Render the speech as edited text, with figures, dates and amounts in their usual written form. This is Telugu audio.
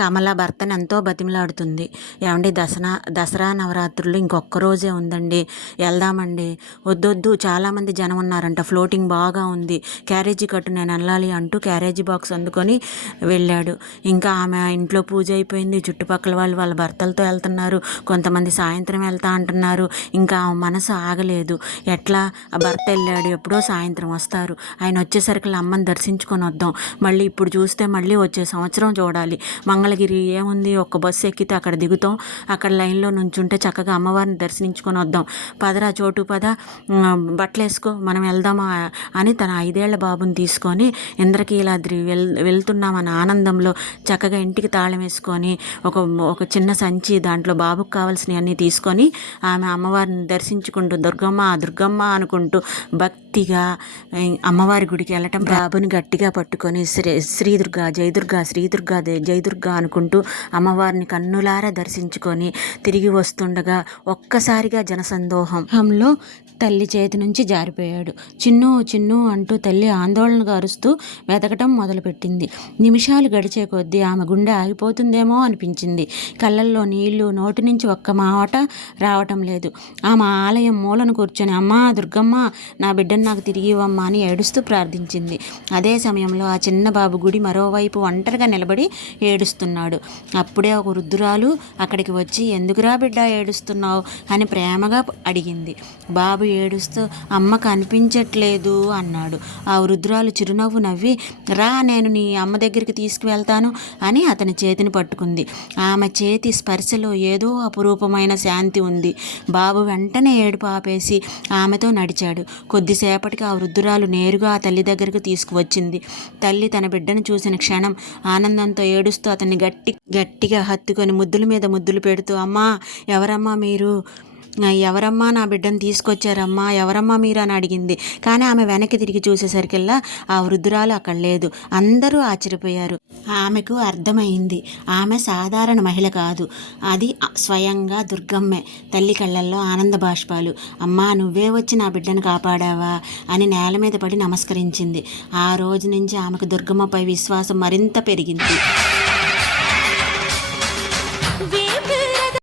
కమల భర్తను ఎంతో బతిమలాడుతుంది. ఏమండి, దసరా నవరాత్రులు ఇంకొక్క రోజే ఉందండి, వెళ్దామండి. వద్దొద్దు, చాలామంది జనం ఉన్నారంట, ఫ్లోటింగ్ బాగా ఉంది, క్యారేజీ కట్టు, నేను వెళ్ళాలి అంటూ క్యారేజీ బాక్స్ అందుకొని వెళ్ళాడు. ఇంకా ఆమె ఇంట్లో పూజ అయిపోయింది, చుట్టుపక్కల వాళ్ళు వాళ్ళ భర్తలతో వెళ్తున్నారు, కొంతమంది సాయంత్రం వెళ్తా అంటున్నారు. ఇంకా ఆమె మనసు ఆగలేదు. ఎట్లా, ఆ భర్త వెళ్ళాడు, ఎప్పుడో సాయంత్రం వస్తారు, ఆయన వచ్చేసరికి అమ్మని దర్శించుకొని వద్దాం, మళ్ళీ ఇప్పుడు చూస్తే మళ్ళీ వచ్చే సంవత్సరం చూడాలి. మంగళగిరి ఏముంది, ఒక్క బస్సు ఎక్కితే అక్కడ దిగుతాం, అక్కడ లైన్లో నుంచుంటే చక్కగా అమ్మవారిని దర్శించుకొని వద్దాం, పదరా చోటు పద, బట్టలు వేసుకో మనం వెళ్దామా అని తన 5 ఏళ్ల బాబుని తీసుకొని ఇంద్రకీలాద్రి వెళ్తున్నామన్న ఆనందంలో చక్కగా ఇంటికి తాళం వేసుకొని ఒక చిన్న సంచి, దాంట్లో బాబుకు కావాల్సినవన్నీ తీసుకొని ఆమె అమ్మవారిని దర్శించుకుంటూ దుర్గమ్మ దుర్గమ్మ అనుకుంటూ భక్తిగా అమ్మవారి గుడికి వెళ్ళటం, బాబుని గట్టిగా పట్టుకొని శ్రీదుర్గా జయదుర్గా, శ్రీదుర్గా జయదుర్గా అనుకుంటూ అమ్మవారిని కన్నులారా దర్శించుకొని తిరిగి వస్తుండగా ఒక్కసారిగా జనసందోహంలో తల్లి చేతి నుంచి జారిపోయాడు. చిన్ను చిన్ను అంటూ తల్లి ఆందోళనగా అరుస్తూ వెతకటం మొదలుపెట్టింది. నిమిషాలు గడిచే కొద్దీ ఆమె గుండె ఆగిపోతుందేమో అనిపించింది. కళ్ళల్లో నీళ్లు, నోటి నుంచి ఒక్క మాట రావటం లేదు. ఆమె ఆలయం మూలను కూర్చొని అమ్మా దుర్గమ్మ, నా బిడ్డను నాకు తిరిగి ఇవ్వమ్మా అని ఏడుస్తూ ప్రార్థించింది. అదే సమయంలో ఆ చిన్న బాబు గుడి మరోవైపు ఒంటరిగా నిలబడి ఏడుస్తున్నాడు. అప్పుడే ఒక వృద్ధురాలు అక్కడికి వచ్చి, ఎందుకురా బిడ్డ ఏడుస్తున్నావు అని ప్రేమగా అడిగింది. బాబు ఏడుస్తూ అమ్మ కనిపించట్లేదు అన్నాడు. ఆ వృద్ధురాలు చిరునవ్వు నవ్వి, రా నేను నీ అమ్మ దగ్గరికి తీసుకువెళ్తాను అని అతని చేతిని పట్టుకుంది. ఆమె చేతి స్పర్శలో ఏదో అపురూపమైన శాంతి ఉంది. బాబు వెంటనే ఏడుపు ఆపేసి ఆమెతో నడిచాడు. కొద్దిసేపటికి ఆ వృద్ధురాలు నేరుగా ఆ తల్లి దగ్గరకు తీసుకువచ్చింది. తల్లి తన బిడ్డను చూసిన క్షణం ఆనందంతో ఏడుస్తూ అతన్ని గట్టిగా హత్తుకొని ముద్దుల మీద ముద్దులు పెడుతూ, అమ్మా ఎవరమ్మా మీరు, ఎవరమ్మా నా బిడ్డను తీసుకొచ్చారమ్మా, ఎవరమ్మా మీరు అని అడిగింది. కానీ ఆమె వెనక్కి తిరిగి చూసేసరికల్లా ఆ వృద్ధురాలు అక్కడ లేదు. అందరూ ఆశ్చర్యపోయారు. ఆమెకు అర్థమైంది, ఆమె సాధారణ మహిళ కాదు, అది స్వయంగా దుర్గమ్మే. తల్లి కళ్ళల్లో ఆనంద బాష్పాలు. అమ్మా నువ్వే వచ్చి నా బిడ్డను కాపాడావా అని నేల మీద పడి నమస్కరించింది. ఆ రోజు నుంచి ఆమెకు దుర్గమ్మపై విశ్వాసం మరింత పెరిగింది.